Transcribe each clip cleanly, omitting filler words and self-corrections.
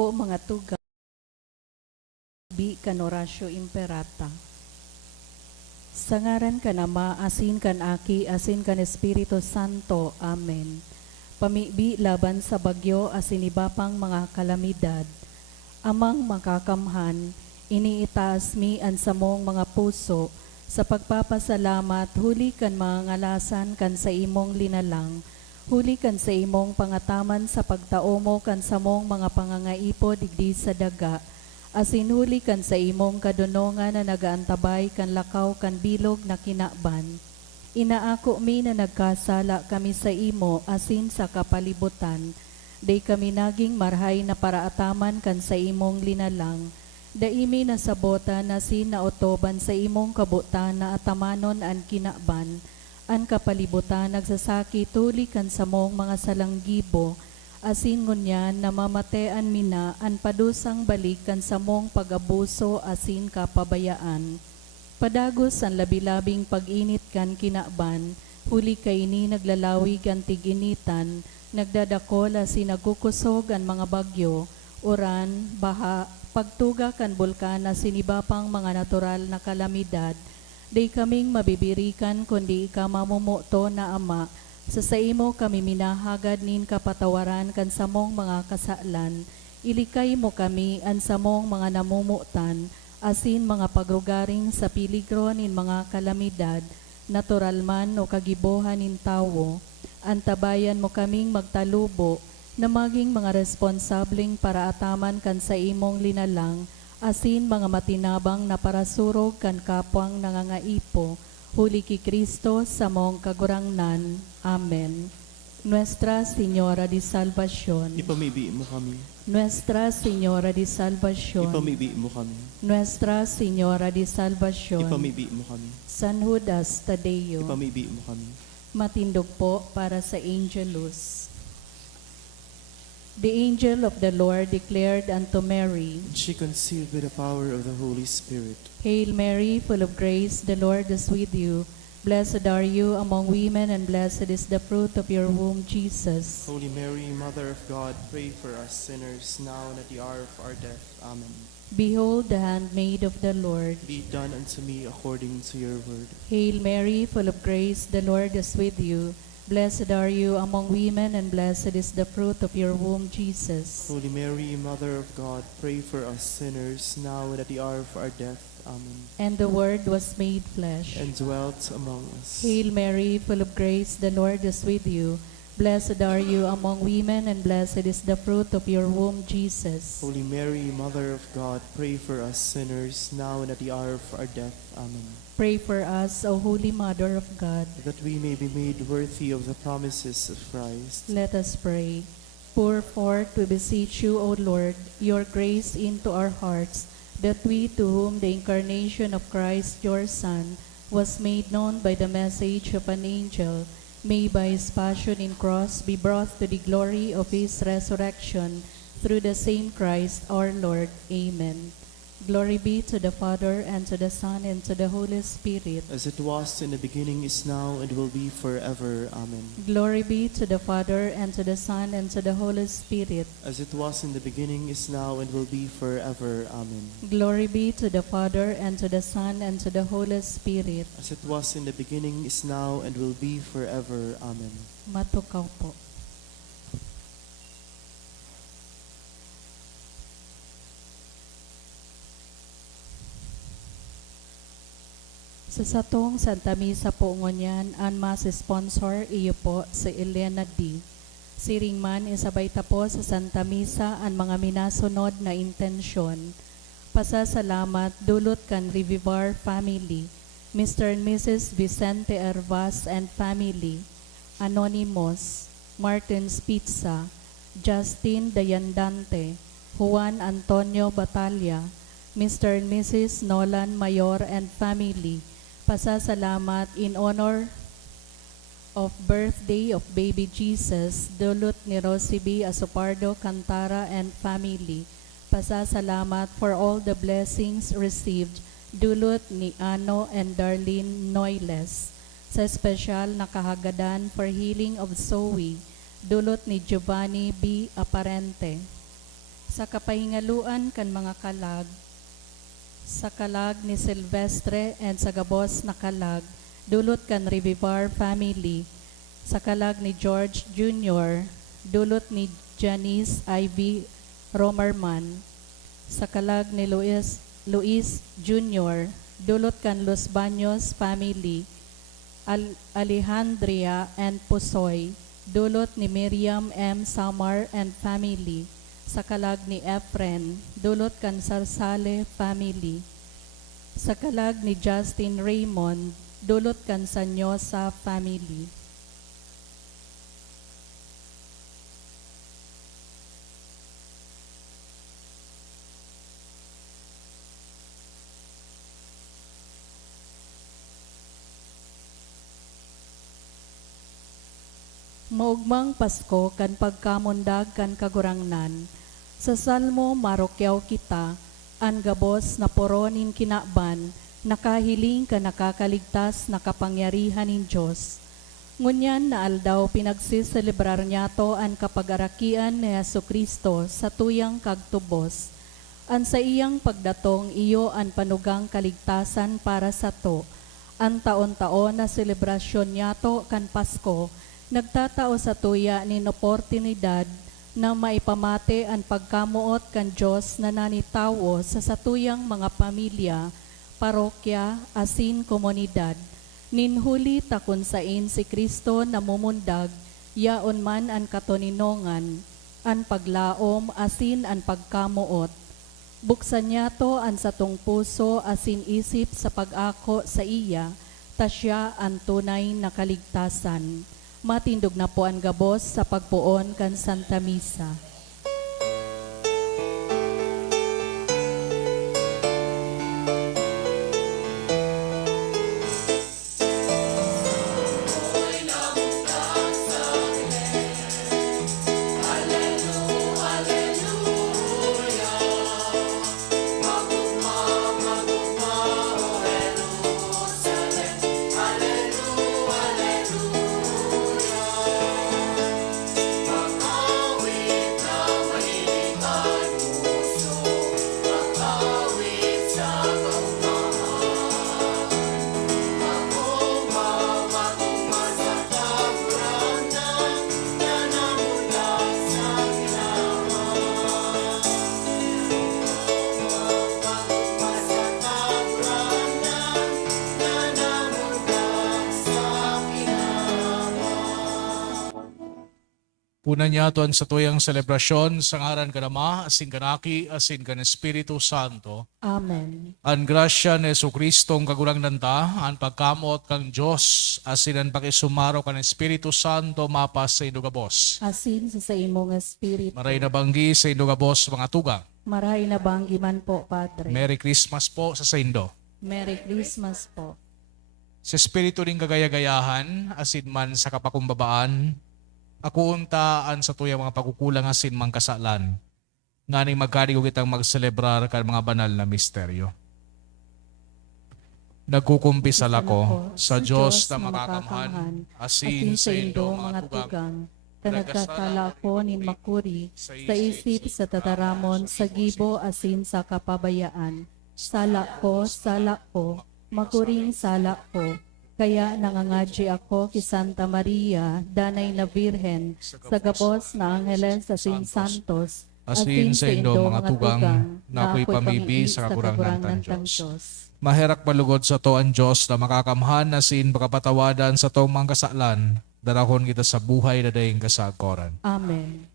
Po mga tuga, bi kan Horacio Imperata. Sa ngaran kan Ama, asin kan Aki, asin kan Espiritu Santo. Amen. Pamibi laban sa bagyo, asin ibapang mga kalamidad. Amang makakamhan, iniitaas mi an samong mga puso, sa pagpapasalamat, huli kan mga ngalasan kan sa imong linalang, huli kan sa imong pangataman sa pagtaomo kan samong mga pangangaipo digdi sa daga, asin huli kan sa imong kadunongan na nagaantabay kan lakaw kan bilog na kinaban. Inaako mi na nagkasala kami sa imo asin sa kapalibutan, day kami naging marhay na paraataman kan sa imong linalang. Daimi na sabota na sinautoban sa imong kabutan na atamanon an kinaban, an kapalibutan nagsasaki tuli kan sa mong mga salanggibo, asin ngunyan na mamatean mina an padusang balik kan sa mong pag-abuso asin kapabayaan. Padagos ang labilabing pag-init kan kinaban, huli kaini naglalawig ang tig-initan, nagdadakol asin nagkukusog ang mga bagyo, uran, baha, pagtuga kan bulkan na sinibapang mga natural na kalamidad. Day kaming mabibirikan kundi ika mamumuto na Ama, sa imo kami minahagad nin kapatawaran kan samong mga kasalan. Ilikay mo kami an samong mga namumutan, asin mga pagrugaring sa piligro nin mga kalamidad, natural man o kagibohan nin tawo. Antabayan mo kaming magtalubo, na maging mga responsableng para ataman kan sa imong linalang, asin mga matinabang na parasurog kan kapwang nangangaipo, huli ki Kristo sa mong kagurangnan. Amen. Nuestra Señora de Salvación. Ipamibi mo kami. Nuestra Señora de Salvación. Ipamibi mo kami. Nuestra Señora de Salvación. Ipamibi mo kami. San Judas Tadeo. Ipamibi mo kami. Matindog po para sa Angelus. The angel of the Lord declared unto Mary, And she conceived by the power of the Holy Spirit. Hail Mary, full of grace, the Lord is with you. Blessed are you among women, and blessed is the fruit of your womb, Jesus. Holy Mary, Mother of God, pray for us sinners, now and at the hour of our death. Amen. Behold the handmaid of the Lord. Be it done unto me according to your word. Hail Mary, full of grace, the Lord is with you. Blessed are you among women, and blessed is the fruit of your womb, Jesus. Holy Mary, Mother of God, pray for us sinners, now and at the hour of our death. Amen. And the Word was made flesh. And dwelt among us. Hail Mary, full of grace, the Lord is with you. Blessed are you among women, and blessed is the fruit of your womb, Jesus. Holy Mary, Mother of God, pray for us sinners, now and at the hour of our death. Amen. Pray for us, O Holy Mother of God. That we may be made worthy of the promises of Christ. Let us pray. Pour forth, we beseech you, O Lord, your grace into our hearts, that we, to whom the incarnation of Christ, your Son, was made known by the message of an angel, may by his passion in cross be brought to the glory of his resurrection, through the same Christ our Lord. Amen. Glory be to the Father, and to the Son, and to the Holy Spirit. As it was in the beginning, is now, and will be forever. Amen. Glory be to the Father, and to the Son, and to the Holy Spirit. As it was in the beginning, is now, and will be forever. Amen. Glory be to the Father, and to the Son, and to the Holy Spirit. As it was in the beginning, is now, and will be forever. Amen. Matukaw po. Sa satong Santa Misa po ngunyan, ang mas sponsor iyo po sa Elena D. Siring man isabay tapo sa Santa Misa ang mga minasunod na intensyon. Pasasalamat dulot kan Revivar family, Mr. and Mrs. Vicente Hervas and family, Anonymous, Martin's Pizza, Justin Dayandante, Juan Antonio Batalla, Mr. and Mrs. Nolan Mayor and family. Pasasalamat in honor of birthday of baby Jesus, dulot ni Rosie B. Asopardo Cantara and family. Pasasalamat for all the blessings received, dulot ni Ano and Darlene Noiles. Sa espesyal na kahagadan for healing of Zoe, dulot ni Giovanni B. Aparente. sa kapahingaluan kan mga kalag, sa kalag ni Silvestre and sa gabos na kalag, dulot kan Rivivar family, sa kalag ni George Jr., dulot ni Janice Ivy Romerman, sa kalag ni Luis Jr., dulot kan Los Baños family, Alejandria and Pusoy, dulot ni Miriam M. Samar and family, sa kalag ni Efren, dulot kan Sarsale family, sa kalag ni Justin Raymond, dulot kan Sanyosa family. Maugmang Pasko kan pagkamundag kan kagurangnan, sa salmo marokyaw kita, an gabos na poronin kinaban, nakahiling ka nakakaligtas na kapangyarihan ng Diyos. Ngunyan na aldaw pinagsiselebrar niya to an kapag-arakian ni Jesucristo sa tuyang kagtubos. An sa iyang pagdatong iyo an panugang kaligtasan para sa to. An taon-taon na selebrasyon niya to kan Pasko, nagtatao sa tuya ni oportunidad na maipamate ang pagkamuot kan Diyos na nanitawo sa satuyang mga pamilya, parokya, asin komunidad. Ninhuli takon sain si Kristo na mumundag, yaon man ang katoninongan, ang paglaom asin ang pagkamuot. Buksan niya to ang satong puso asin isip sa pag-ako sa iya, tasya ang tunay na kaligtasan. Matindog na po ang gabos sa pagpuon kan Santa Misa. Puna niya tuan sa tuyang selebrasyon sa ngaran ka Ama, asin kanaki, asin kan Espiritu Santo. Amen. An grasya ni Jesucristo ang kagurangnan ta, an pagkamot kang Diyos, asin ang pakisumaro kan Espiritu Santo mapas sa indugabos. Asin sa imong espiritu. Maray na banggi sa indugabos mga tugang. Maray na banggi man po, Padre. Merry Christmas po sa Indo. Merry Christmas po. Sa Espiritu ring kagaya-gayahan, asin man sa kapakumbabaan, ako untaan sa tuyang mga pagkukulang asin mang kasalan, nga ning magkarigo kitang magselebrar kan mga banal na misteryo. Nagkukumpisal ako sa Diyos na makakamhan, asin sa indo mga tugang, nagkasala ako nin makuri, sa isip, sa tataramon, sa gibo, asin sa kapabayaan. Sala ko, makuring sala ko. Kaya nangangadji ako ki Santa Maria, danay na Birhen, sa gabos na Angeles asin Santos, asin sa indo mga tugang, na ako'y pamibi sa kakurangan ng Diyos. Maherak palugod sa to ang Diyos na makakamhan asin makapatawadan sa tong mga kasalan, darahon kita sa buhay na dayeng kasagoran. Amen.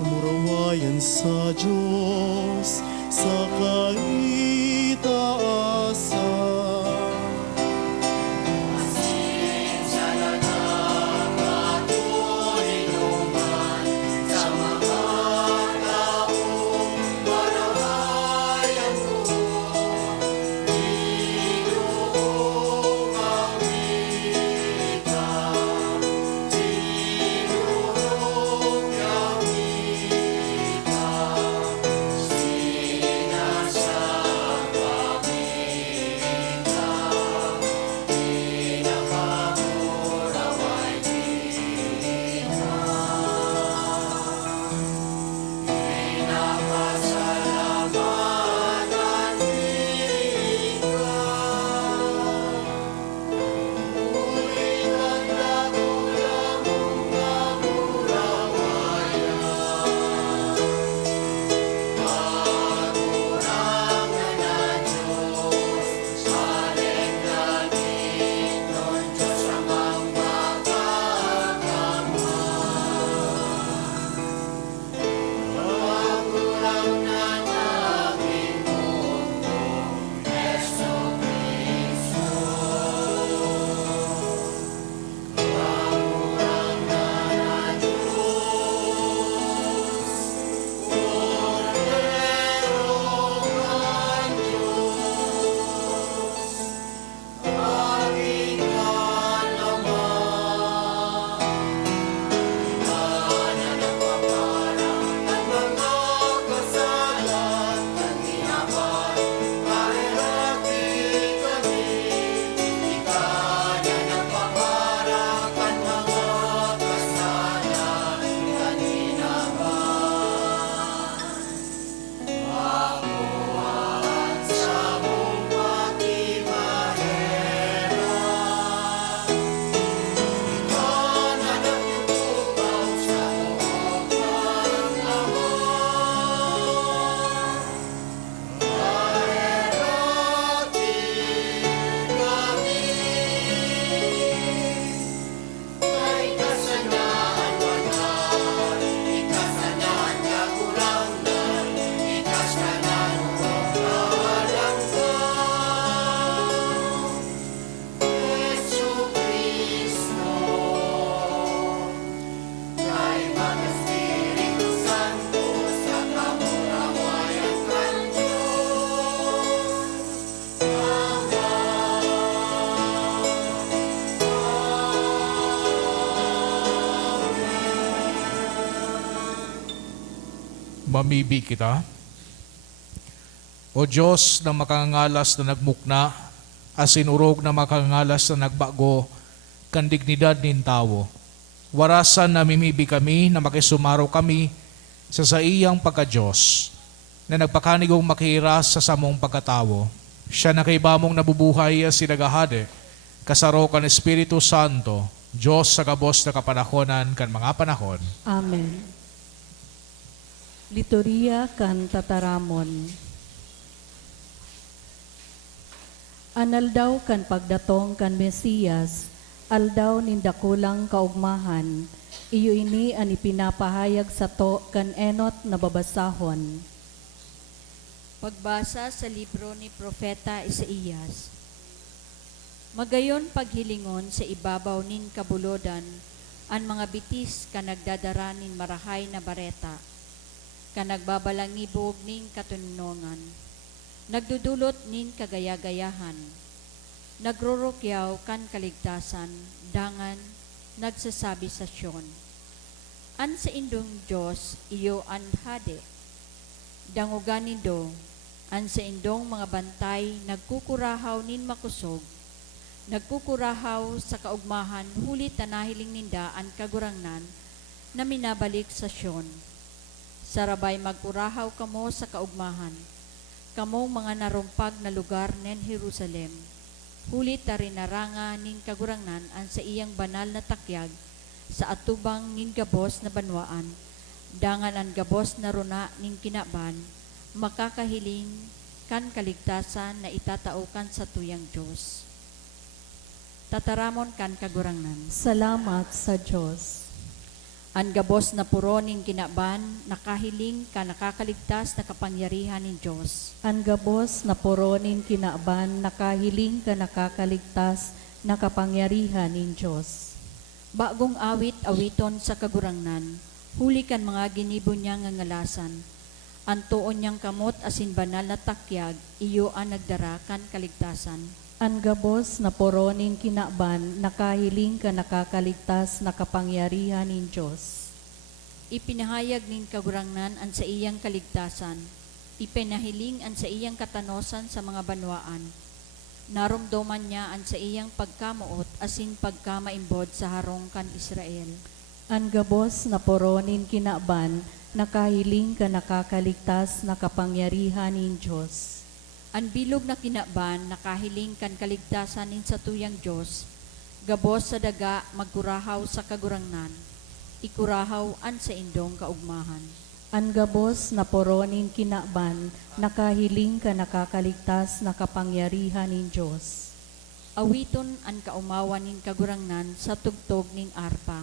Kamurawayan sa Diyos sa kaitaasan. Mamibi kita. O Diyos na makangalas na nagmukna, asin urog na makangalas na nagbago, kan dignidad nin tawo. Warasan na mimibi kami na makisumaro kami sa iyang pagka-Diyos, na nagpakanigong makiras sa samong pagkatawo. Siya na kay bamong nabubuhay sinagahade, kasaro kan Espiritu Santo, Diyos sa kabos na kapanahonan kan mga panahon. Amen. Liturgia kan tataramon. Analdaw kan pagdatong kan Mesiyas, aldaw nindakulang kaugmahan, iyo ini ang ipinapahayag sa to kan enot na babasahon. Pagbasa sa libro ni Propeta Isaías. Magayon paghilingon sa ibabaw nin kabulodan, ang mga bitis ka nagdadara nin marahay na bareta, ka nagbabalangibog nin katunungan, nagdudulot nin kagayagayahan, nagrurukyaw kan kaligtasan, dangan nagsasabi sa Siyon. An sa indong Diyos, iyo an hade, dangugan nindo, an sa indong mga bantay, nagkukurahaw nin makusog, nagkukurahaw sa kaugmahan, hulit tanahiling ninda ang kagurangnan, na minabalik sa Siyon. Sarabay magkurahaw kamo sa kaugmahan, kamo mga narumpag na lugar nen Jerusalem, hulit tarinaranga nin kagurangnan an sa iyang banal na takyag, sa atubang nin gabos na banwaan, dangan ang gabos na runa nin kinaban, makakahiling kan kaligtasan na itataukan sa tuyang Diyos. Tataramon kan kagurangnan. Salamat sa Diyos. An gabos na puronin kinaban, nakahiling ka nakakaligtas na kapangyarihan ng Diyos. An gabos na poronin kinaaban, nakahiling ka nakakaligtas na kapangyarihan ng Diyos. Bagong awit awiton sa kagurangnan, huli kan mga ginibo niya nga ngalasan. Ang tuon niyang kamot asin banal na takyag, iyo ang nagdara kan kaligtasan. An gabos na poronin kinaaban, nakahiling ka nakakaligtas na kapangyarihan ng Diyos. Ipinahayag nin kagurangnan an sa iyang kaligtasan, ipinahiling an sa iyang katanosan sa mga banwaan. Narumdoman niya an sa iyang pagkamuot asin pagkamaimbod sa harong kan Israel. An gabos na poronin kinaaban, nakahiling ka nakakaligtas na kapangyarihan ng Diyos. Ang bilog na kinaban, nakahiling kan kaligtasan nin sa tuyang Diyos, gabos sa daga magkurahaw sa kagurangnan, ikurahaw an sa indong kaugmahan. An gabos na poronin kinaaban, nakahiling ka nakakaligtas na kapangyarihan ng Diyos. Awiton ang kaumawan nin kagurangnan sa tugtog nin arpa,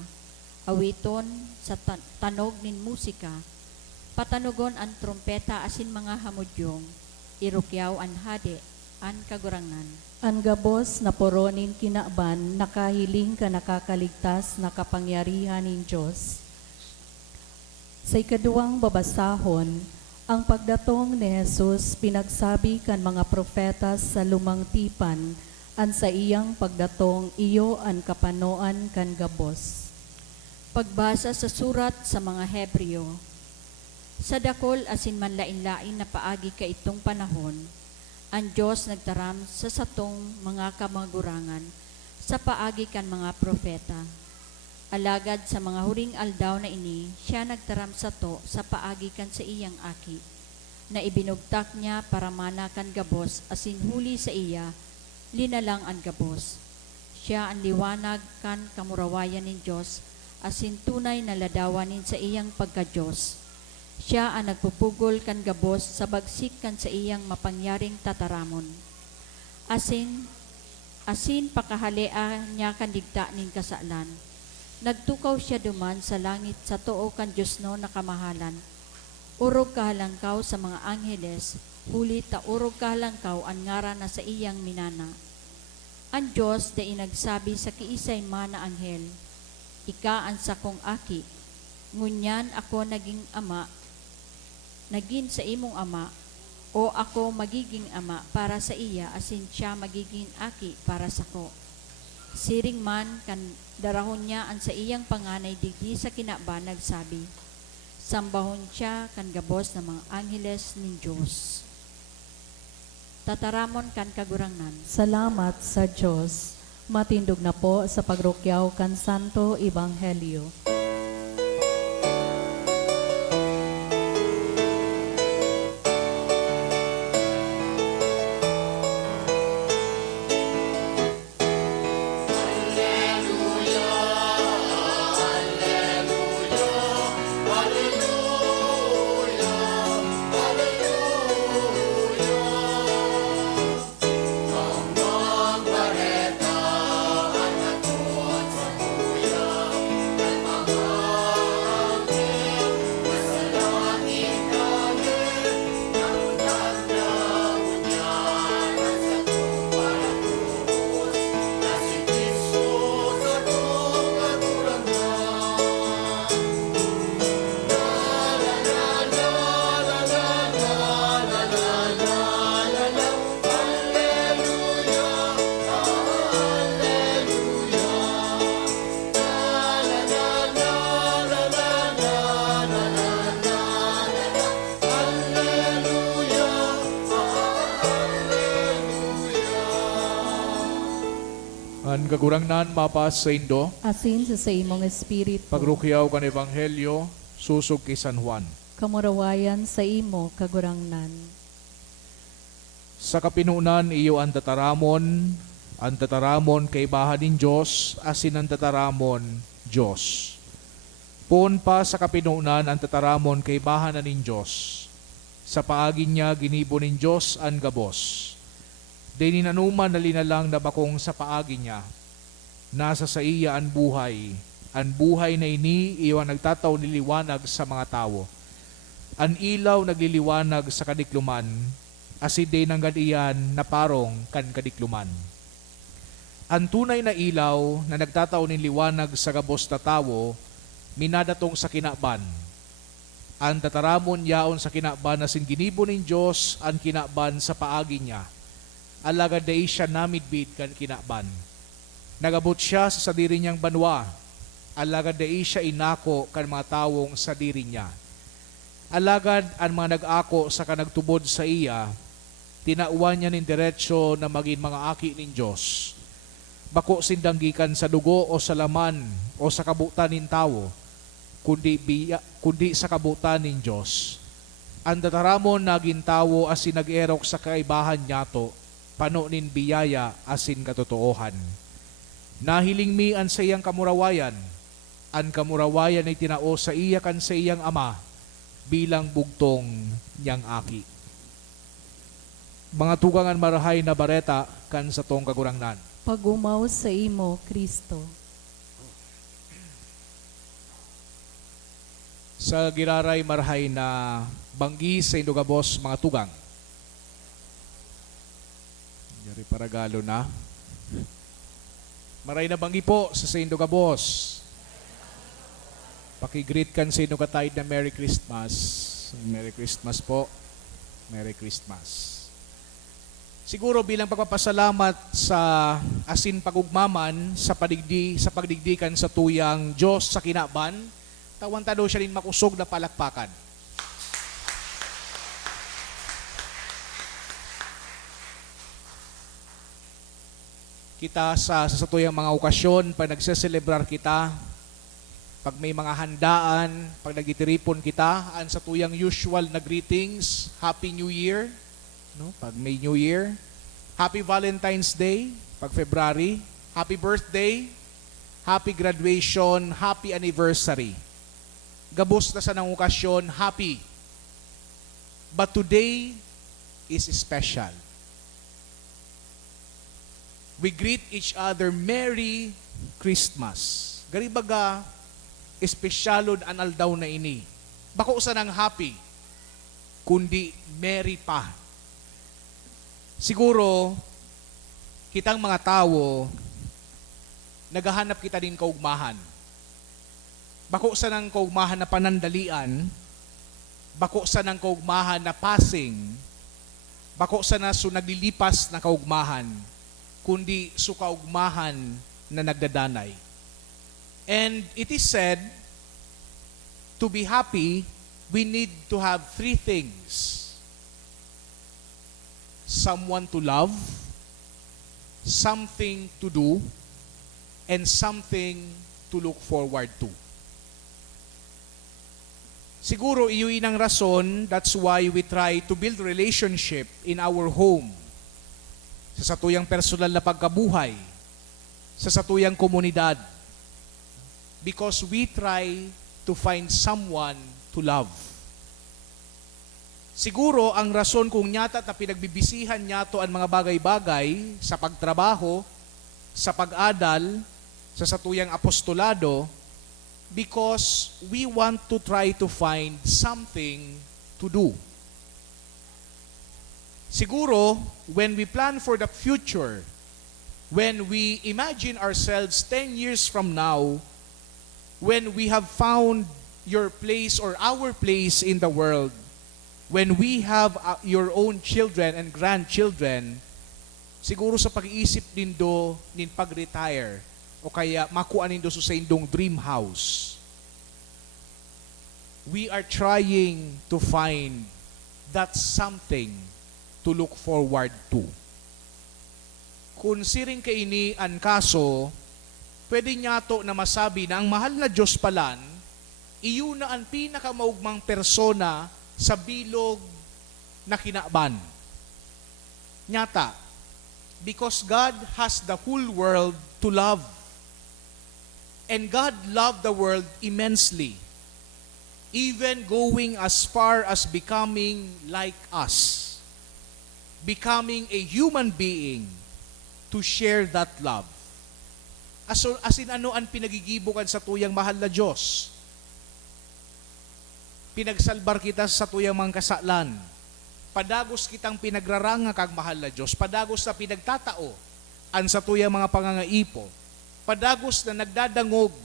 awiton sa tanog nin musika, patanugon ang trompeta asin mga hamudyong, irukyaw an hade, an kagurangnan. An gabos na poronin kinaaban, nakahiling ka nakakaligtas na kapangyarihan ng Diyos. Sa ikaduwang babasahon, ang pagdatong ni Jesus pinagsabi kan mga propeta sa lumang tipan, an sa iyang pagdatong iyo an kapanoan kan gabos. Pagbasa sa surat sa mga Hebreo. Sa dakol asin manlain-lain na paagi ka itong panahon, ang Diyos nagtaram sa satong mga kamagurangan sa paagi kan mga propeta. Alagad sa mga huring aldaw na ini, siya nagtaram sa to sa paagi kan sa iyang aki, na ibinugtak niya para mana kan gabos asin huli sa iya, linalang ang gabos. Siya ang liwanag kan kamurawayan ng Diyos, asin tunay na ladawanin sa iyang pagka-Diyos. Siya ang nagpupugol kan gabos sa bagsik kan sa iyang mapangyaring tataramon. Asin pakahalea niya kan digta ning kasalan. Nagtukaw siya duman sa langit sa too kan Diyos no nakamahalan. Urog kahalangkaw sa mga angheles, huli ta urog kahalangkaw ang ngara na sa iyang minana. Ang Diyos da inagsabi sa kiisay mana anghel, ika ang sakong aki, ngunyan ako naging ama, naging sa imong ama, o ako magiging ama para sa iya, asin siya magiging aki para sa ko. Siring man kan darahon niya ang sa iyang panganay digdi sa kinaba nagsabi, sambahon siya kan gabos ng mga angheles ng Diyos. Tataramon kan kagurangnan. Salamat sa Diyos. Matindog na po sa pagrukyaw kan Santo Ebanghelyo. Ang kagurangnan mapas sa Indo, Asin sa imong espiritu, pagrukyaw kan Ebanghelyo, susog kay San Juan. kamurawayan sa imo kagurangnan. Sa kapinunan iyo ang tataramon kay bahanin Diyos, asin ang tataramon Diyos. Pun pa sa kapinunan ang tataramon kay bahanan nin Diyos. Sa paagin niya ginibo nin Diyos ang gabos. Dinin anuman na linalang na bakong sa paagi niya, nasa sa iya ang buhay, An buhay na ini iyo ang nagtataw niliwanag sa mga tao. An ilaw nagliliwanag sa kadikluman, aside ng gadiyan na parong kan kadikluman. Ang tunay na ilaw na nagtataw ng liwanag sa gabos na tao, minadatong sa kinaban. Ang tataramon yaon sa kinaban na singinibo ng Diyos ang kinaban sa paagi niya. Alagad day siya namidbid kan kinaban. Nagabot siya sa sadiri niyang banwa. Alagad day siya inako kan mga tawong sadiri niya. Alagad ang mga nag-ako sa kanagtubod sa iya, tinauan niya ng diretsyo na maging mga aki ng Diyos. Bako sindanggikan sa dugo o sa laman o sa kabutan ng tao, kundi sa kabutan ng Diyos. Ang dataramon naging tao asin nag-erok sa kaibahan niyato, panunin biyaya asin katotoohan. Nahiling mi an sa iyang kamurawayan, ang kamurawayan ay tinao sa iya kan sa iyang ama, bilang bugtong niyang aki. Mga tugangan marahay na bareta kan sa tong kagurangnan. Pagumaw sa imo, Kristo. Sa giraray marahay na banggi sa Indogabos mga tugang. Yari paragalo na. Maray na banggi po sa Indogabos. Pakigreet kan sa Indokatayid na Merry Christmas. Merry Christmas po. Merry Christmas. Siguro bilang pagpapasalamat sa asin pagugmaman sa pagdigdikan sa tuyang Diyos sa kinaban, tawantado siya rin makusog na palakpakan. Kita sa tuyang mga okasyon, pag nagseselebrar kita, pag may mga handaan, pag nagitiripon kita, an sa tuyang usual na greetings, Happy New Year, no? Pag may New Year, Happy Valentine's Day, pag February, Happy Birthday, Happy Graduation, Happy Anniversary. Gabos na sa nang okasyon, happy. But today is special. We greet each other Merry Christmas. Garibaga, espesyalod anal daw na ini. Bako sa nang happy, kundi merry pa. Siguro, kitang mga tao, naghahanap kita din kaugmahan. Bako sa nang kaugmahan na panandalian, bako sa nang kaugmahan na passing, bako sa na naglilipas na kaugmahan, kundi su kaugmahan na nagdadanay. And it is said, to be happy, we need to have three things. Someone to love, something to do, and something to look forward to. Siguro iyon ang rason, that's why we try to build relationship in our home, sa satuyang personal na pagkabuhay, sa satuyang komunidad, because we try to find someone to love. Siguro ang rason kung nyata na pinagbibisihan nyato ang mga bagay-bagay sa pagtrabaho, sa pag-adal, sa satuyang apostolado, because we want to try to find something to do. Siguro, when we plan for the future, when we imagine ourselves 10 years from now, when we have found your place or our place in the world, when we have your own children and grandchildren, siguro sa pag-iisip nindo nin pag-retire o kaya makuha nindo sa indong dream house, we are trying to find that something to look forward to. Kung siring kaini ang kaso, pwede niya to na masabi na ang mahal na Diyos palan, iyon na ang pinakamaugmang persona sa bilog na kinaban. Nyata, because God has the whole world to love. And God loved the world immensely, even going as far as becoming like us, becoming a human being to share that love. As in ano ang pinagigibo kan sa tuyang mahal na Diyos? Pinagsalbar kita sa tuyang mga kasalan. Padagos kitang pinagraranga kag mahal na Diyos. Padagos na pinagtatao an sa tuyang mga pangangaipo. Padagos na nagdadangog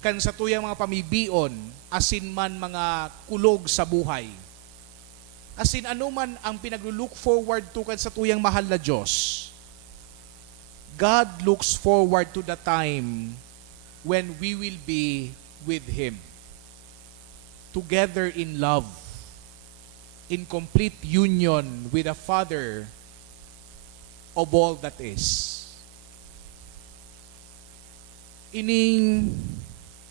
kan sa tuyang mga pamibion, asin man mga kulog sa buhay. Asin ano man ang pinaglo-look forward to kan sa tuyang mahal na Diyos. God looks forward to the time when we will be with Him. Together in love, in complete union with the Father of all that is. Ining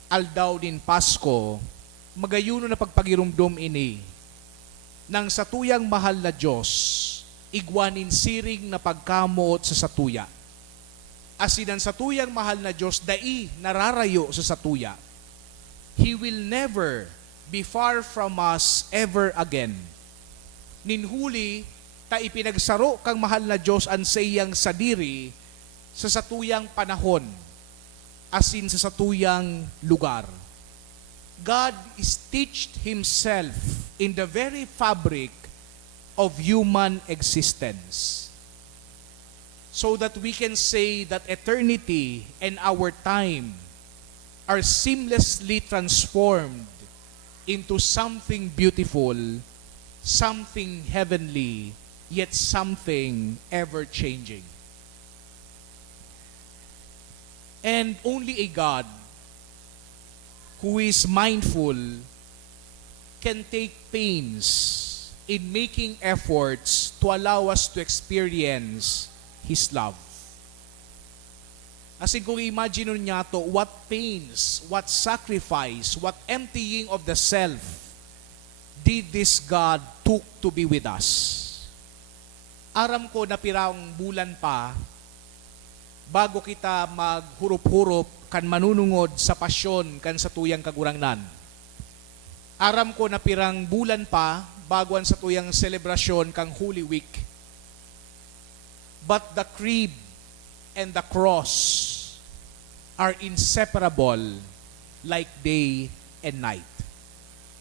aldaw din Pasko, magayuno na pagpagirumdom ini, nang sa tuyang mahal na Diyos, igwanin siring na pagkamuot sa satuya. Asinan sa tuyang mahal na Diyos, dai nararayo sa satuya. He will never be far from us ever again. Ninhuli, ta ipinagsaro kang mahal na Diyos ang sayang sadiri sa satuyang panahon, asin sa satuyang lugar. God stitched Himself in the very fabric of human existence, so that we can say that eternity and our time are seamlessly transformed into something beautiful, something heavenly, yet something ever-changing. And only a God who is mindful can take pains in making efforts to allow us to experience His love. As in, kung imagine niya to, what pains, what sacrifice, what emptying of the self did this God took to be with us. Aram ko na pirang bulan pa, bago kita maghurup-hurup kan manunungod sa pasyon kan sa tuyang kagurangnan. Aram ko na pirang bulan pa, baguan sa tuyang selebrasyon kang Holy Week. But the creed and the cross are inseparable like day and night.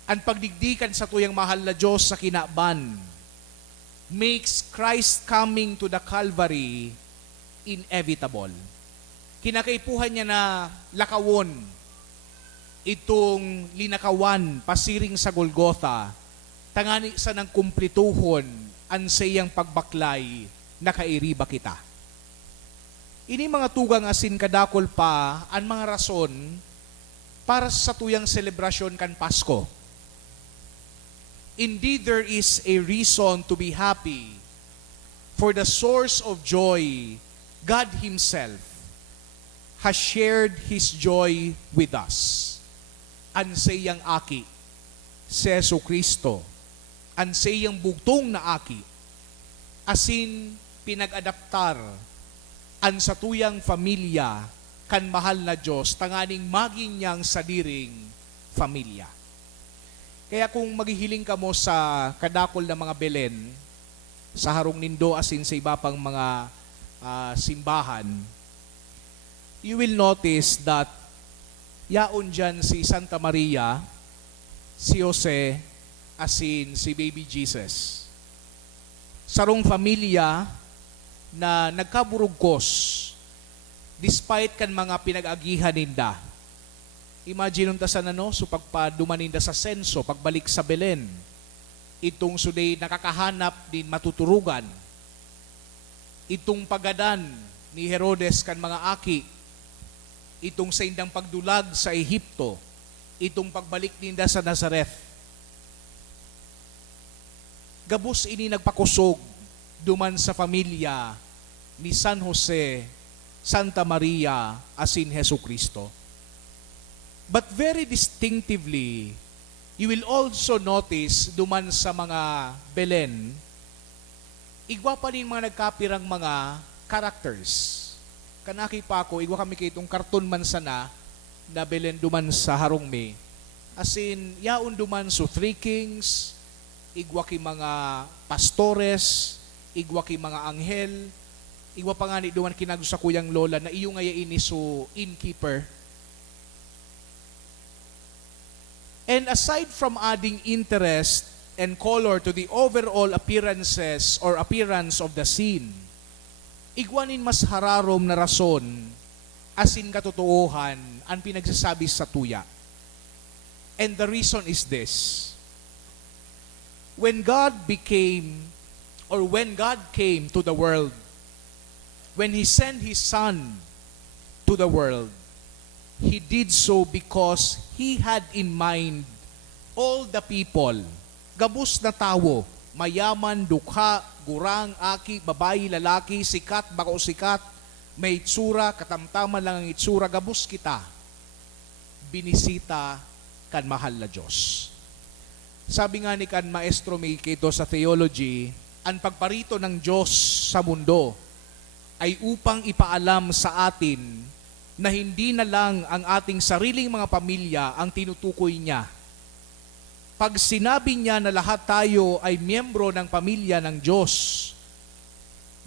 Ang pagdigdikan sa tuyang mahal na Diyos sa kinaban makes Christ coming to the Calvary inevitable. Kinakaipuhan niya na lakawon itong linakawan pasiring sa Golgotha, tangani sa nang kumplituhon ang sayang pagbaklay na kairiba kita. Ini mga tugang asin kadakol pa ang mga rason para sa tuyang selebrasyon kan Pasko. Indeed, there is a reason to be happy, for the source of joy, God Himself, has shared His joy with us. Ansayang aki, si Jesucristo, ansayang bugtong na aki, asin pinag-adaptar an satuyang familia kan mahal na Diyos, tanganing maging niyang sadiring familia. Kaya kung maghihiling ka mo sa kadakol na mga Belen, sa harong nindo asin sa iba pang mga simbahan, you will notice that yaon dyan si Santa Maria, si Jose, asin si Baby Jesus. Sarong familia na nagkaburugkos despite kan mga pinag-agihan ninda. Imagine nung tasan so pagpadumaninda sa senso, pagbalik sa Belen, itong suday nakakahanap din matuturugan, itong pagadan ni Herodes kan mga aki, itong sa indang pagdulag sa Ehipto, itong pagbalik ninda sa Nazareth. Gabos ini nagpakusog duman sa familia ni San Jose, Santa Maria, asin Jesucristo. But very distinctively, you will also notice duman sa mga Belen, igwa pa rin mga nagkapirang mga characters. Kanaki pa ako, igwa kami kay itong karton man sana na Belen duman sa harong As in, yaon duman so three kings, igwa ki mga pastores, igwa ki mga anghel, Igwa pa nga ni duman kinag sa kuyang lola na iyo nga ini so innkeeper. And aside from adding interest and color to the overall appearances or appearance of the scene, igwanin mas hararom na rason asin katotohan ang pinagsasabi sa tuya. And the reason is this. When God came to the world, when He sent His Son to the world, He did so because He had in mind all the people, gabus na tao, mayaman, dukha, gurang, aki, babayi, lalaki, sikat, bako sikat, may itsura, katamtaman lang ang itsura, gabus kita, binisita kan mahal na Diyos. Sabi nga ni kan Maestro Mikito sa theology, ang pagparito ng Diyos sa mundo ay upang ipaalam sa atin na hindi na lang ang ating sariling mga pamilya ang tinutukoy niya. Pag sinabi niya na lahat tayo ay miyembro ng pamilya ng Diyos,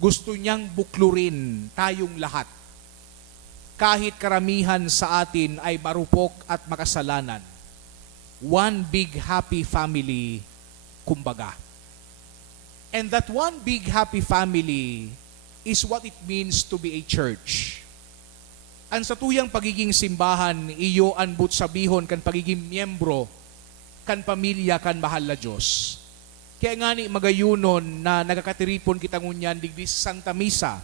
gusto niyang buklurin tayong lahat. Kahit karamihan sa atin ay marupok at makasalanan. One big happy family, kumbaga. And that one big happy family is what it means to be a church. Ang sa tuyang pagiging simbahan, iyo anbut sabihon kan pagiging miyembro, kan pamilya, kan mahal na Diyos. Kaya nga ni magayunon na nagakatiripon kita ngunyan digdi sa Santa Misa,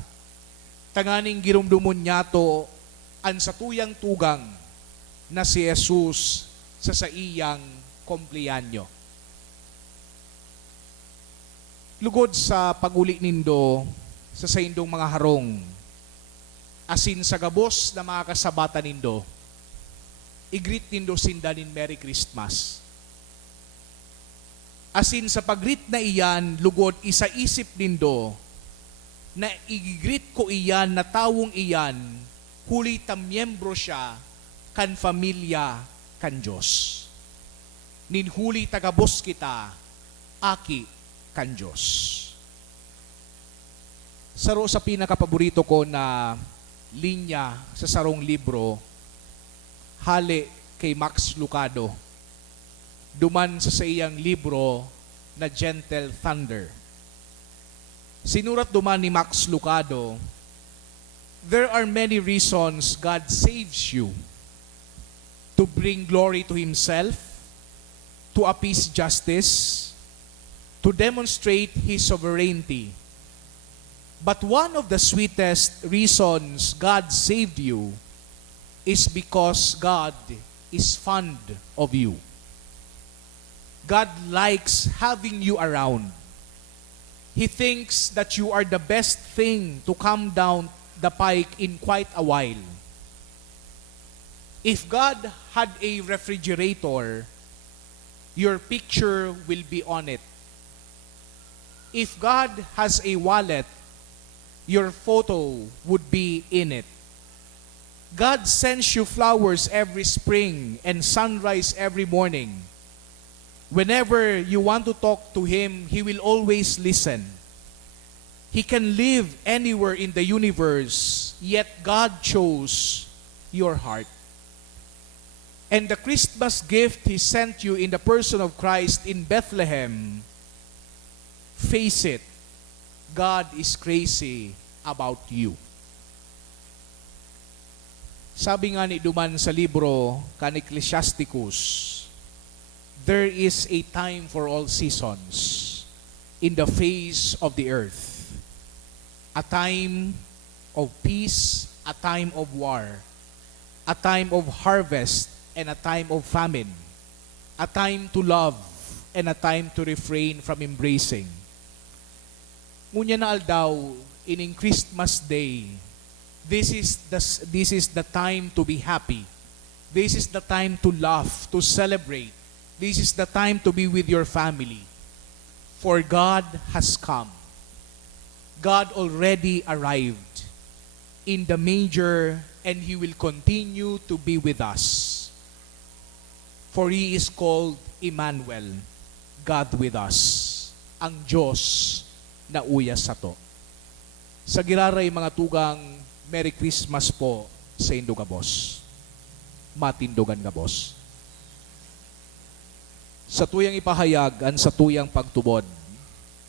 tanganing girumdumon nyato ang sa tuyang tugang na si Jesus sa iyang kumpliyanyo. Lugod sa paguli nindo sa saindong mga harong, asin sa gabos na mga kasabata nindo, igreet nindo sindanin Merry Christmas. Asin sa pagreet na iyan, lugod isa-isip nindo na igigreet ko iyan na tawong iyan, huli ta miyembro siya kan familia kan Diyos. Ninhuli tagabos kita, aki kan Diyos. Saro sa pinakapaborito ko na linya sa sarong libro, hali kay Max Lucado. Duman sa iyang libro na Gentle Thunder. Sinurat duman ni Max Lucado, there are many reasons God saves you. To bring glory to Himself, to appease justice, to demonstrate His sovereignty. But one of the sweetest reasons God saved you is because God is fond of you. God likes having you around. He thinks that you are the best thing to come down the pike in quite a while. If God had a refrigerator, your picture will be on it. If God has a wallet, your photo would be in it. God sends you flowers every spring and sunrise every morning. Whenever you want to talk to Him, He will always listen. He can live anywhere in the universe, yet God chose your heart. And the Christmas gift He sent you in the person of Christ in Bethlehem, face it, God is crazy about you. Sabi nga ni duman sa libro kan Ecclesiasticus, there is a time for all seasons in the face of the earth. A time of peace, a time of war, a time of harvest, and a time of famine, a time to love, and a time to refrain from embracing. Ngunya na aldaw, in Christmas Day, this is the time to be happy. This is the time to laugh, to celebrate. This is the time to be with your family. For God has come. God already arrived in the manger, and He will continue to be with us. For He is called Emmanuel, God with us, ang Diyos na uya sa to. Sa giraray mga tugang, Merry Christmas po sa indo gabos. Matindogan gabos. Sa tuyang ipahayag, an sa tuyang pagtubod,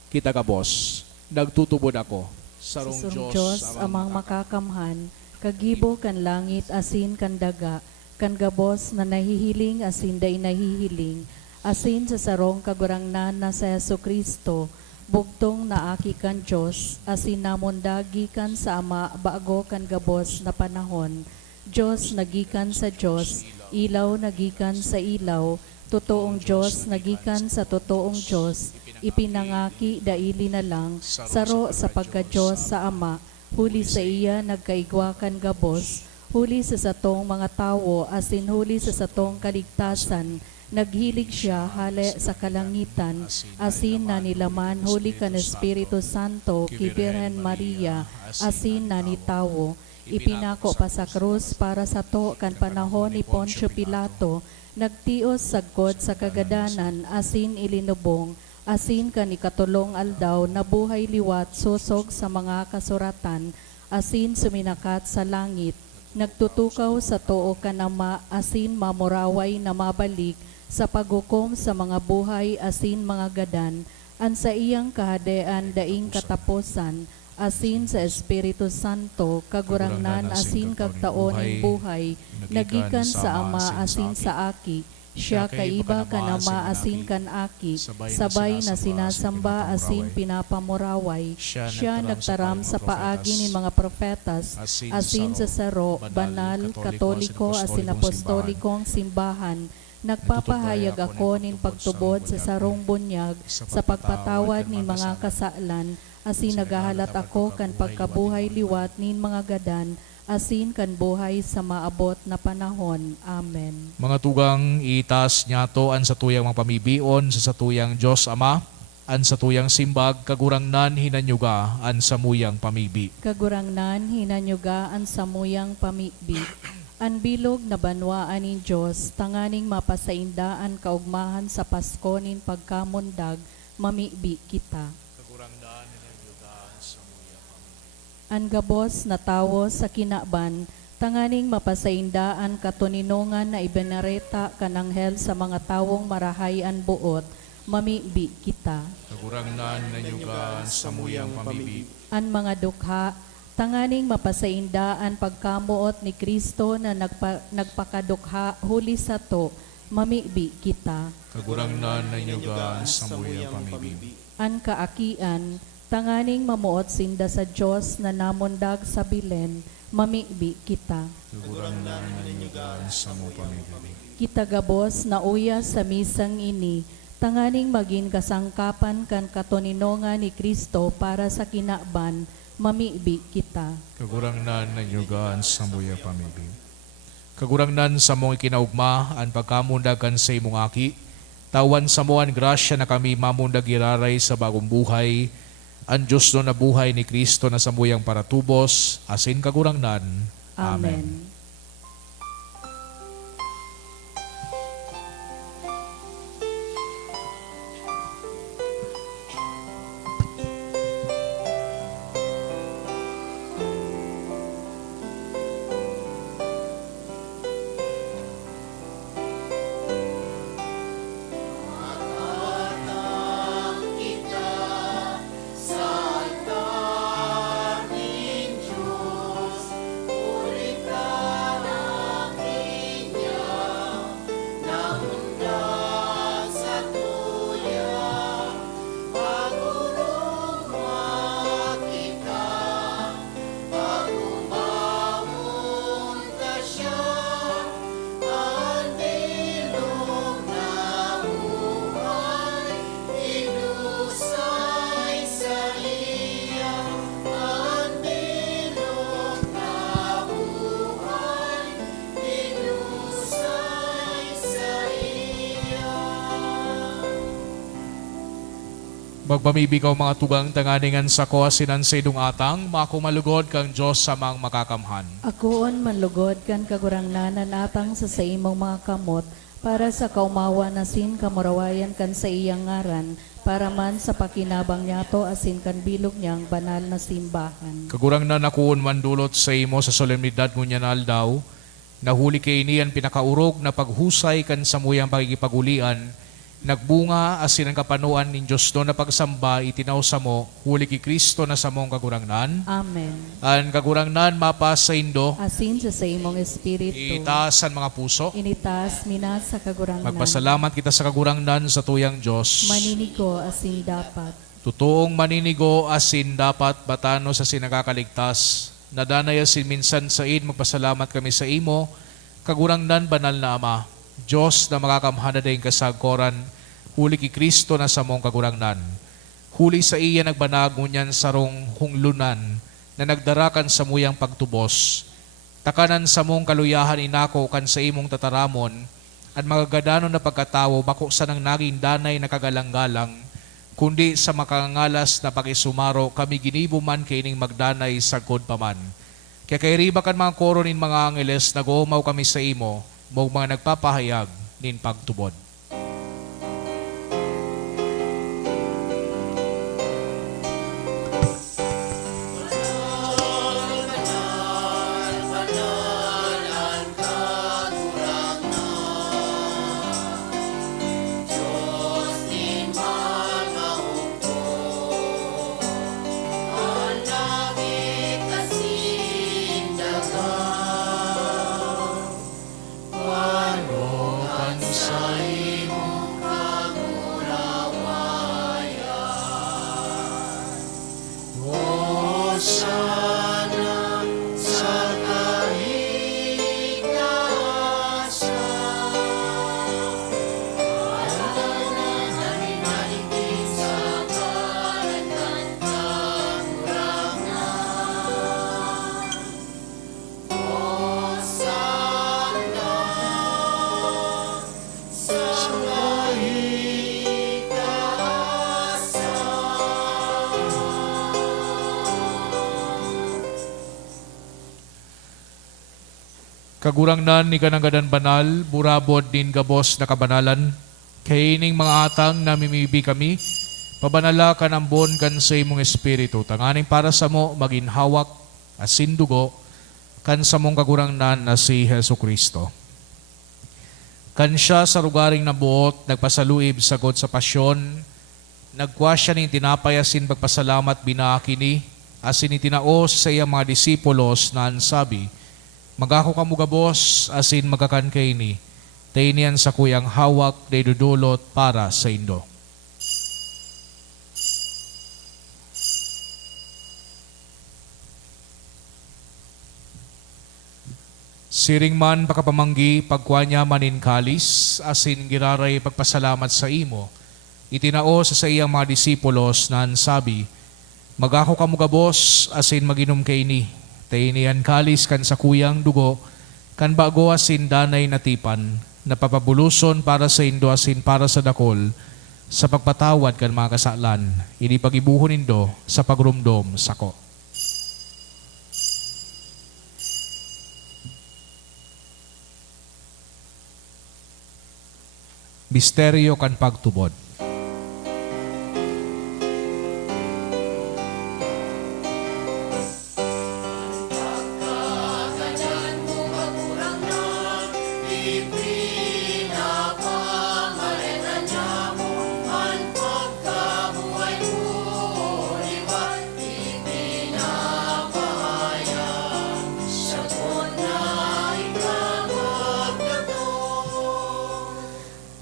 kita gabos, nagtutubod ako sa rong Susong Diyos, Diyos amang makakamhan, kagibo kan langit asin kan daga, kan gabos na nahihiling asin day nahihiling, asin sa sarong kagurangnan na sa Yesu Kristo, bugtong na aki kan Diyos, asin namon dagi kan sa Ama bago kan gabos na panahon. Diyos nagikan sa Diyos, ilaw nagikan sa ilaw, totoong Diyos nagikan sa totoong Diyos, ipinangaki daili na lang, saro sa pagka-Diyos sa Ama, huli sa iya nagkaigwa kan gabos, huli sa satong mga tawo, asin huli sa satong kaligtasan, naghilig siya hale sa kalangitan, asin na nilaman huli kan Espiritu Santo, ki Birhen Maria, asin na ni tawo, ipinako pa sa krus para sa to kan panahon ni Poncio Pilato, nagtios sagkod sa kagadanan, asin ilinubong, asin kan ikatulong aldaw, nabuhay liwat susog sa mga kasuratan, asin suminakat sa langit, nagtutukaw sa too kanama, asin mamuraway na mabalik, sa paghukom sa mga buhay, asin mga gadan, an sa iyang kahadean daing katapusan, asin sa Espiritu Santo, kagurangnan asin kagtaoning buhay, nagikan sa Ama asin sa Aki, siya kaiba kanama asin kan Aki, sabay na sinasamba asin pinapamuraway, siya nagtaram sa paagi ni mga propetas, asin sa saro, banal, katoliko, asin apostolikong simbahan, nagpapahayag ako nin pagtubod sa sarong bunyag sa pagpatawad nin mga kasalan, asin nagahalat ako kan pagkabuhay liwat nin mga gadan, asin kan buhay sa maabot na panahon. Amen. Mga tugang, itas niya to an sa tuyang mga pamibion, sa tuyang Diyos Ama, an sa tuyang simbag, kagurangnan hinanyuga, an sa muyang pamibi. Kagurangnan hinanyuga ang samuyang pamibi. An bilog na banwaan ni Diyos, tanganing mapasaindaan kaugmahan sa Pasko nin pagkamundag, mamibi kita. Kagurangnan hinanyuga, an sa muyang pamibi. An gabos na tawo sa kinaban, tanganing mapasaindaan katuninongan na ibenareta kananghel sa mga tawong marahay an buot, mamibi kita. Kagurangnan hinanyuga, an sa muyang pamibi. An mga dukha, tanganing mapasaindaan pagkamuot ni Kristo na nagpakadukha huli sa to, mamibi kita. Kagurangnan hinanyuga, an sa muyang pamibi. An kaakian, tanganing mamuot sinda sa Diyos na namundag sa bilen, mamibi kita. Kagurangnan hinanyuga, an sa muyang pamibi. Kita gabos na uya sa misang ini, tanganing maging kasangkapan kan katuninongan ni Kristo para sa kinaban, mamibi kita. Kagurangnan hinanyuga, an sa muyang pamibi. Kagurangnan sa mong ikinaugma, an pagkamundagan sa imong aki, tawan sa mo an grasya na kami mamundag iraray sa bagong buhay, ang Diyos no na buhay ni Kristo na sa muyang paratubos, asin kagurangnan. Amen. Magpamibigaw mga tugang tanganingan sa ko asinan sa idong atang, makumalugod kang Diyos sa mang makakamhan. Akoon manlugod kan kagurangnanan atang sa imong mga kamot, para sa kaumawa nasin kamurawayan kan sa iyang ngaran, para man sa pakinabang niyato asin kan bilog niyang banal na simbahan. Kagurang na nakuon man dulot sa imo sa solemnidad mo niya na aldaw, nahuli kay niyan pinakaurog na paghusay kan samuyang pagigipagulian, nagbunga asin ang kapanuan nin Diyos do na pagsamba itinaw sa mo, huli kay Kristo na sa mong kagurangnan. Amen. Ang kagurangnan mapas sa indo, Asin sa imong espiritu, itaas ang mga puso. initas minas sa kagurangnan. Magpasalamat kita sa kagurangnan sa tuyang Diyos. Maninigo asin dapat. Totoong maninigo asin dapat batano sa sinagakaligtas. Nadanay asin minsan sa id magpasalamat kami sa imo, kagurangnan banal na Ama. Diyos na makakamhana dayong kasagkoran, huli ki Kristo na sa mong kagurangnan. Huli sa iya nagbanag ngunyan sarong hunglunan, na nagdarakan sa muyang pagtubos. Takanan sa mong kaluyahan inako kan sa imong tataramon, at magagadanon na pagkatawo bako sa nang naging danay na kagalang-galang, kundi sa makangalas na pakisumaro kami ginibo man kining magdanay sagkod paman. Kaya kay riba kan mga koro nin mga angeles, nag-uumaw kami sa imo, mong mga nagpapahayag nin pagtubod. Kagurangnan ni kananggadan banal, burabod din gabos na kabanalan, kaining mga atang namimibi kami, pabanala ka ng bon kan sa imong espiritu, tanganing para sa mo maginhawak asin dugo, kan sa mong kagurangnan na si Hesu Kristo. Kan siya sa lugaring nabuot, nagpasaluib sagod sa pasyon, nagkwa siya ning tinapay asin pagpasalamat binakini, asin itinaos sa iyang mga disipulos na ansabi, magako ka mugabos asin magakan kay ni, tainian sa kuyang hawak day dudulot para sa indo. Siring man pakapamanggi pagkuanya manin kalis, asin giraray pagpasalamat sa imo, itinaos sa iyang mga disipulos na ansabi, magako ka mugabos asin maginom kay ni, tainian kalis kan sa kuyang dugo, kan bago asin danay natipan, napapabuluson para sa indo asin para sa dakol, sa pagpatawad kan mga kasalan, ini pagibuhon indo sa pagrumdom sako. Misteryo kan pagtubod.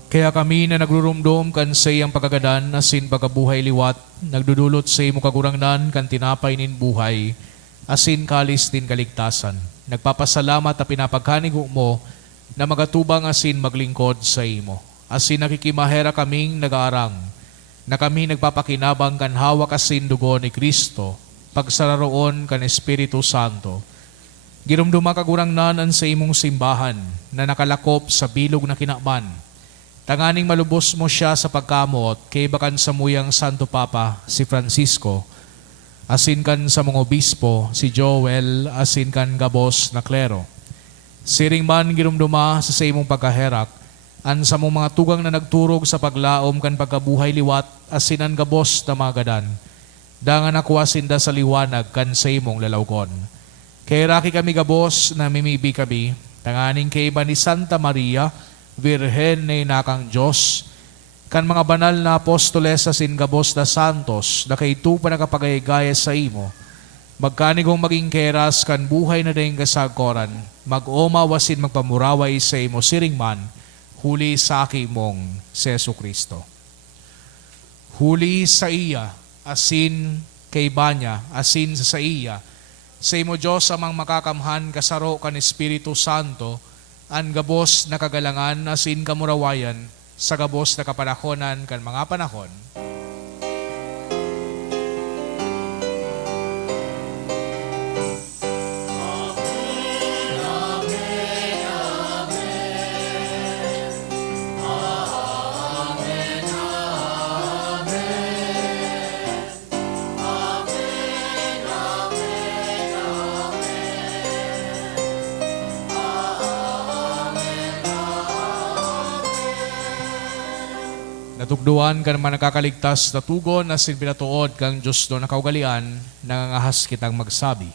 Kaya kami na nagrurumdom kan sa iyang pagkagadan asin pagkabuhay liwat, nagdudulot sa imo kagurangnan kan tinapay nin buhay, asin kalis din kaligtasan. Nagpapasalamat at pinapagkanigo mo na magatubang asin maglingkod sa imo. Asin nakikimahera kaming nag-aarang, na kami nagpapakinabang kan hawak asin dugo ni Kristo, pagsararoon kan Espiritu Santo. Girumduma kagurangnan sa imong simbahan na nakalakop sa bilog na kinakman. Tanganing malubos mo siya sa pagkamot kay bakan sa muyang Santo Papa si Francisco, asin kan sa mga obispo si Joel, asin kan gabos na klero. Siring man girumduma sa imong pagkaherak, an sa mong mga tugang na nagturog sa paglaom kan pagkabuhay liwat asinan gabos na magadan. Dangan nakwasinda sa liwanag kan sa imong lalawgon. Kay raki kami gabos na mimibi kami, tanganing kay iba ni Santa Maria, Virhen na inakang Diyos, kan mga banal na apostoles asin gabos na santos, na kay ito pa nakapagayagaya sa imo, magkanigong maging keras kan buhay na dahing kasagkoran, mag-oma wasin magpamuraway sa imo siringman, huli sa mong si Jesucristo. Huli sa iya, asin kay banya, asin sa iya, sa imo Diyos amang makakamhan kasaro kan Espiritu Santo, an gabos na kagalangan asin kamurawayan, sa gabos na kapanahonan kan mga panahon. Natugduan ka naman nakakaligtas na tugon na sinbinatuod kang Diyos do na kaugalian, nangangahas kitang magsabi.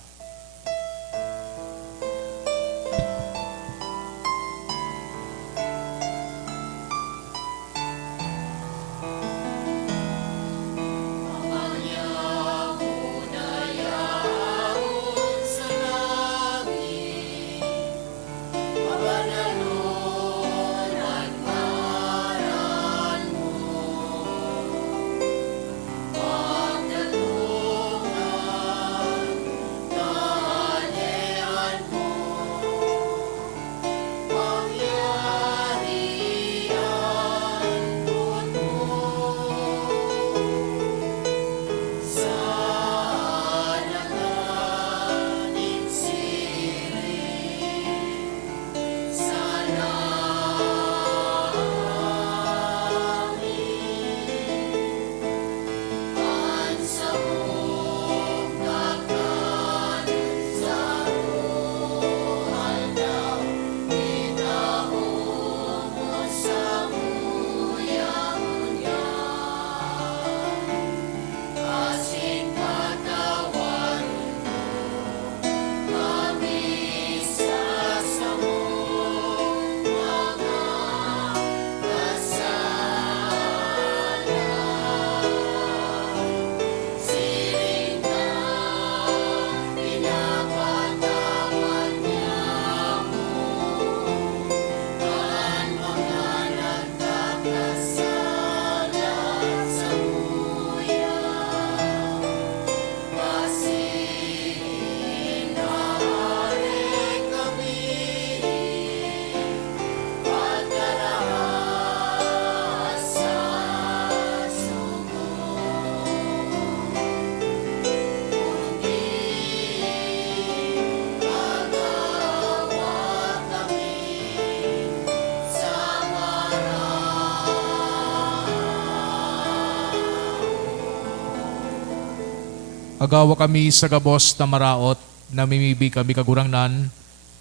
Agawa kami sa gabos na maraot, namimibi kami kagurangnan,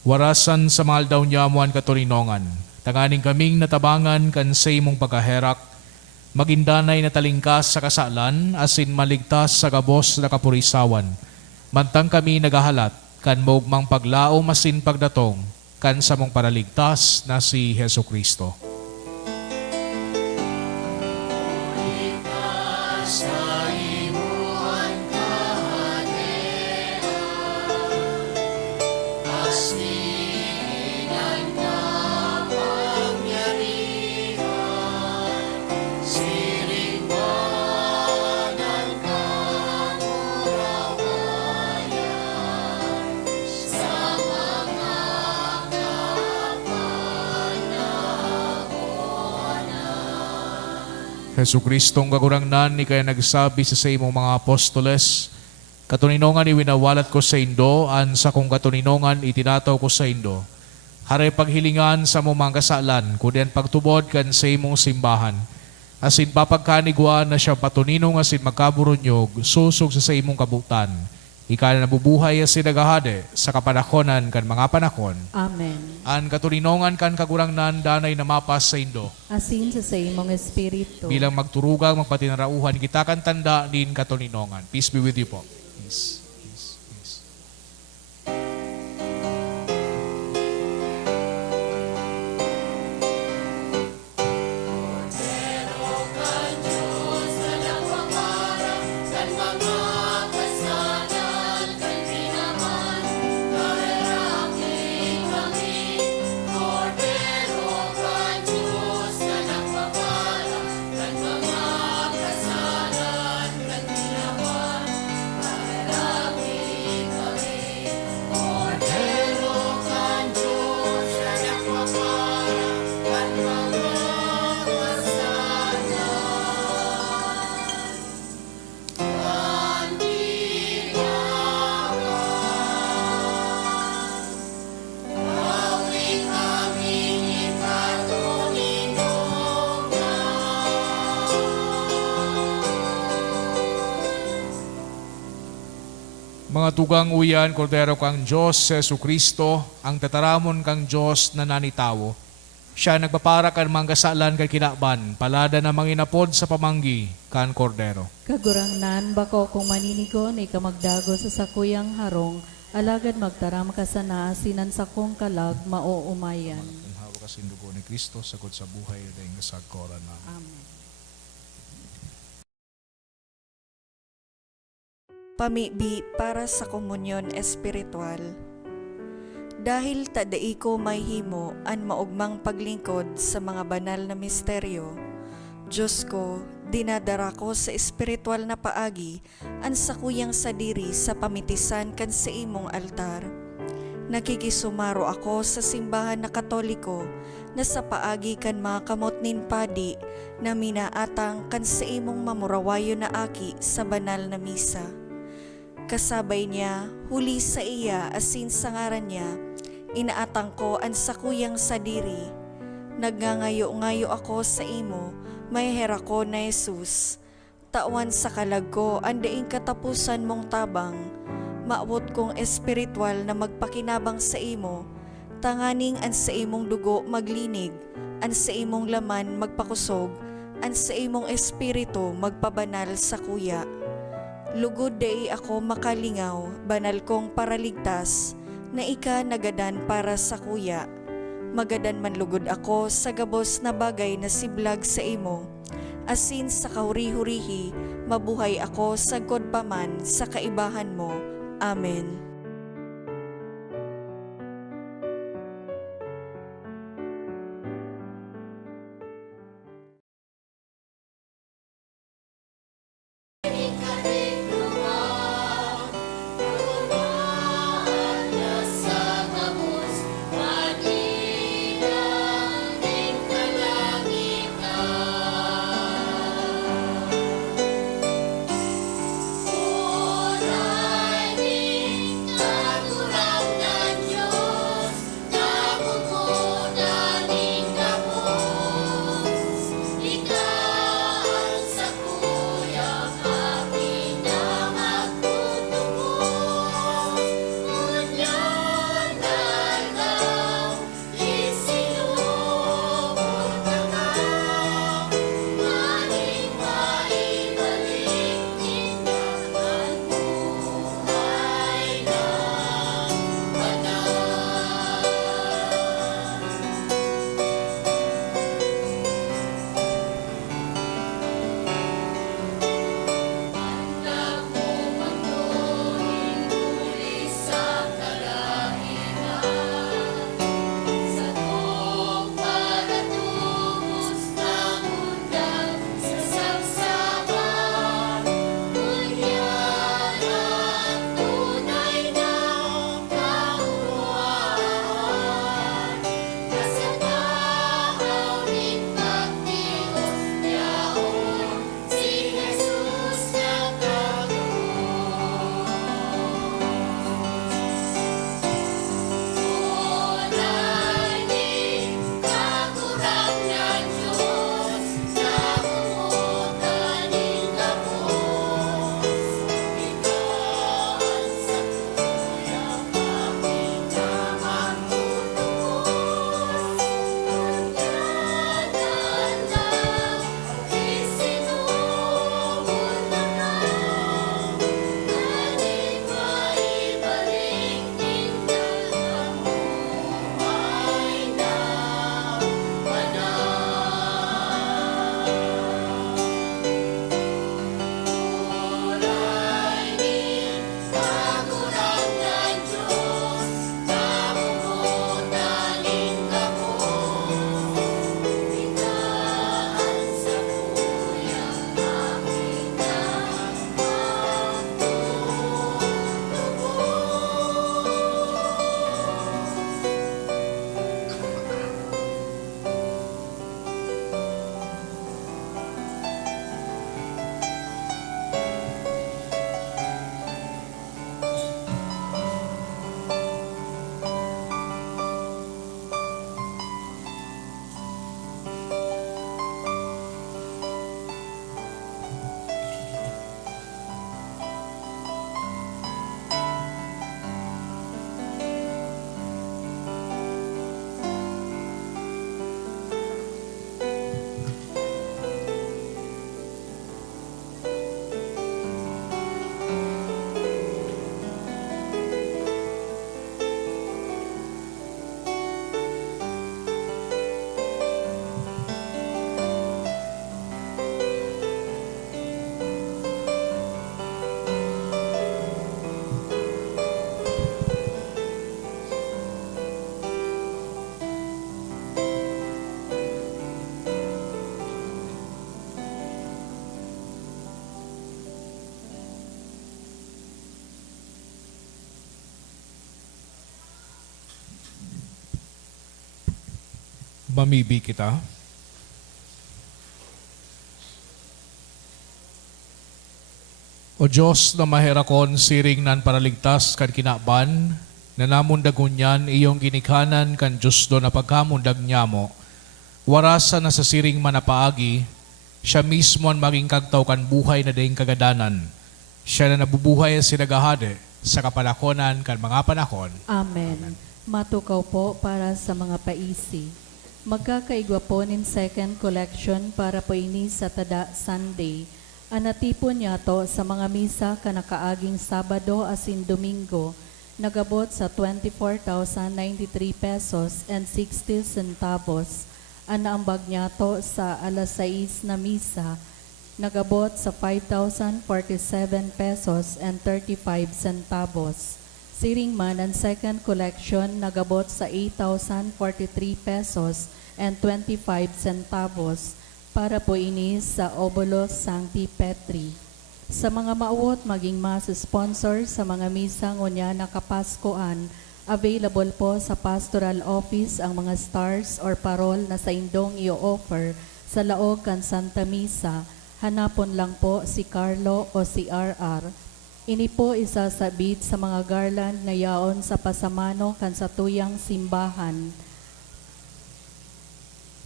warasan sa mahal daw niya amuan katurinongan. Tanganing kaming natabangan kan sa imong pagkaherak, magindanay na talingkas sa kasalan, asin maligtas sa gabos na kapurisawan. Mantang kami nagahalat, kan maugmang paglaom asin pagdatong, kan sa mong paraligtas na si Jesucristo. Jesucristong kagurangnan, ni kaya nagsabi sa imong mga apostoles, katuninongan iwinawalat ko sa indo, an sa kong katuninongan itinataw ko sa indo. Haray paghilingan sa mong mga kasalan, kudian pagtubod kan sa imong simbahan. Asin papagkanigwa na siya patuninong asin magkaburunyog, susog sa imong kabutan. ika na nabubuhay asin nagahade sa kapanahonan kan mga panahon. Amen. An katulinongan kan kagurangnan danay na mapas sa Indo. Asin sa imong espiritu. Bilang magturugang magpatinarauhan kita kan tanda din katulinongan. Peace be with you po. Peace. Peace. Peace. Mga tugang uyan, Kordero kang Diyos, Jesu Kristo, ang tataramon kang Diyos na nanitawo. Siya nagpapara kan manggasalan kay kinaban, palada na manginapod sa pamanggi kan Kordero. Kagurangnan bako kung maninigon ikamagdago sa sakuyang harong, alagad magtaram ka sa naasinan sa kong kalag mauumayan. Kung hawa kasing dugo ni Kristo, sagod sa buhay, dahil kasagkoran na. Amen. Pamibi para sa komunyon espiritual. Dahil tadai ko may himo an maugmang paglingkod sa mga banal na misteryo, Diyos ko, dinadara ko sa espiritual na paagi an sakuyang sadiri sa pamitisan kan sa imong altar. Nakikisumaro ako sa simbahan na Katoliko na sa paagi kan mga kamot nin padi na minaatang kan sa imong mamurawayo na aki sa banal na misa. Kasabay niya, huli sa iya asin sa ngaran niya, inaatang ko ang sakuyang sadiri. Nagngangayo-ngayo ako sa imo, may hera ko na Jesus. Tawan sa kalag ko, andaing katapusan mong tabang. Maawot kong espiritual na magpakinabang sa imo, tanganing an sa imong dugo maglinig, an sa imong laman magpakusog, an sa imong espiritu magpabanal sa kuya. Lugod day ako makalingaw, banal kong paraligtas, na ika nagadan para sa kuya. Magadan man lugod ako sa gabos na bagay na siblag sa imo. Asin sa kahuri-hurihi, mabuhay ako sa godpaman sa kaibahan mo. Amen. Mamibi kita. O Diyos na maherakon siring nan paraligtas kan kinaban, na namundagon yan iyong ginikanan kan Diyos do na pagkamundag niya mo. Warasa na sa siring manapaagi, siya mismo ang maging kagtaw kan buhay na daing kagadanan. Siya na nabubuhay ang sinagahade sa kapanakonan kan mga panahon. Amen. Matukaw po para sa mga paisi. Magkakaigwa po nin second collection para po ini sa Tada Sunday. Anatipon niya to sa mga misa kanakaaging Sabado asin Domingo, nagabot sa 24,093 pesos and 60 centavos. Anaambag niya to sa alas 6 na misa, nagabot sa 5,047 pesos and 35 centavos. Siring man ang second collection nagabot sa 8,043 pesos and 25 centavos para po ini sa Obolos Sancti Petri. Sa mga maawot maging mas sponsor sa mga misa ngunya na Kapaskuan, available po sa pastoral office ang mga stars or parol na sa indong i-offer sa laog kan Santa Misa. Hanapon lang po si Carlo o si RR. Ini po isasabit sa mga garland na yaon sa pasamano kan sa tuyang simbahan.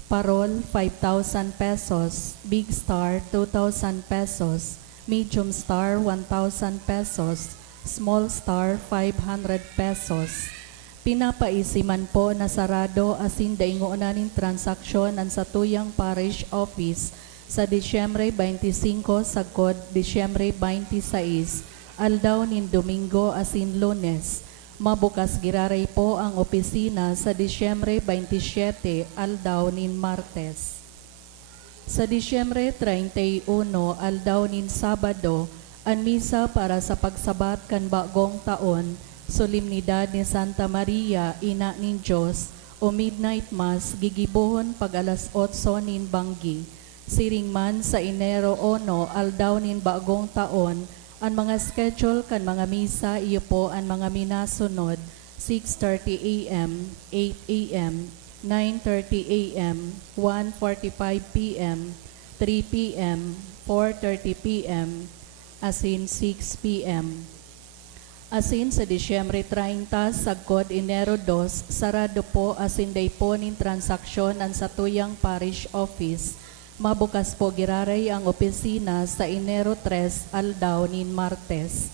Parol, 5,000 pesos. Big Star, 2,000 pesos. Medium Star, 1,000 pesos. Small Star, 500 pesos. Pinapaisiman po na sarado asin daingonanin transaksyon ang sa tuyang parish office sa Disyembre 25 sagkod Disyembre 26, aldaw nin Domingo asin Lunes. Mabukas giraray po ang opisina sa Disyembre 27, aldaw nin Martes. Sa Disyembre 31, aldaw nin Sabado, ang misa para sa pagsabat kan bagong taon, Solemnidad ni Santa Maria, Ina nin Diyos, o Midnight Mass, gigibuhon pag alas 8 nin Banggi. Siring man sa Enero 1, aldaw nin bagong taon, ang mga schedule kan mga misa iyo po ang mga minasunod, 6:30 a.m., 8 a.m., 9:30 a.m., 1:45 p.m., 3 p.m., 4:30 p.m., asin 6 p.m. Asin sa Disyembre 30, sagkod Enero 2, sarado po asin day po nin transaksyon ang sa tuyang parish office. Mabukas po giraray ang opisina sa Enero 3, aldaw nin Martes.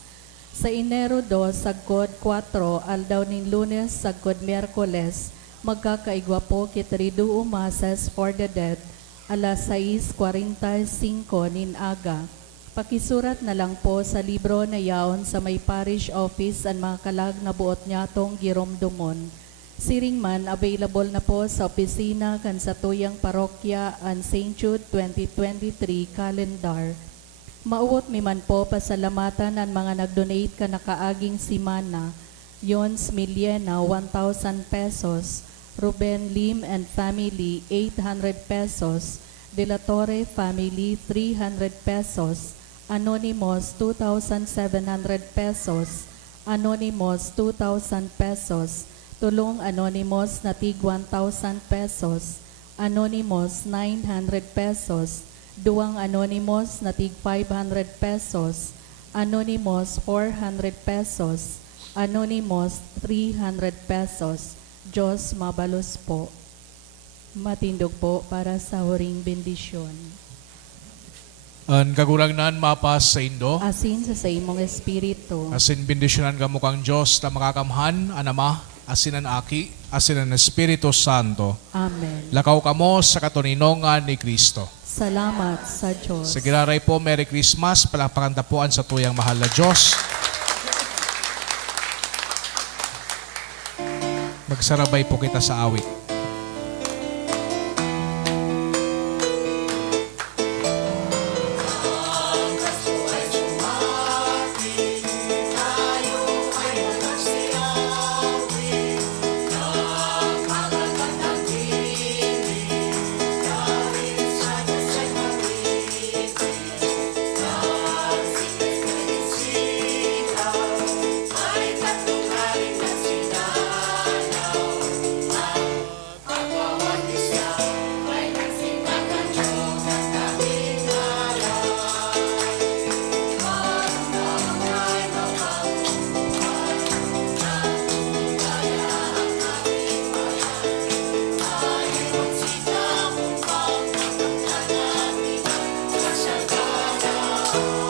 Sa Enero 2, sagkod 4, aldaw nin Lunes, sagkod Miyerkules, magkakaigwa po kitridu umasas for the dead, alas 6:45 nin aga. Pakisurat na lang po sa libro na yaon sa may parish office ang mga kalag na buot nyatong giromdomon. Siring man, available na po sa opisina kan sa tuyang parokya ang St. Jude 2023 calendar. Mauot mi man po pasalamatan ang mga nagdonate ka nakaaging simana. Yons Miliena, 1,000 pesos. Ruben Lim and family, 800 pesos. De La Torre family, 300 pesos. Anonymous, 2,700 pesos. Anonymous, 2,000 pesos. Tulong Anonymous na tig 1,000 pesos. Anonymous, 900 pesos. Duwang Anonymous na tig 500 pesos. Anonymous, 400 pesos. Anonymous, 300 pesos. Diyos mabalos po. Matindog po para sa huring bendisyon. Ang kagurangnan mapas sa Indo. Asin sa imong espiritu. Asin bendisyonan ka mukhang Diyos na makakamhan, anama, asin ang aki, asin ang Espiritu Santo. Amen. Lakaw ka mo sa katuninongan ni Kristo. Salamat sa Diyos. Sa giraray po, Merry Christmas, palakpakantapuan sa tuyang mahal na Diyos. Magsarabay po kita sa awit. Lord.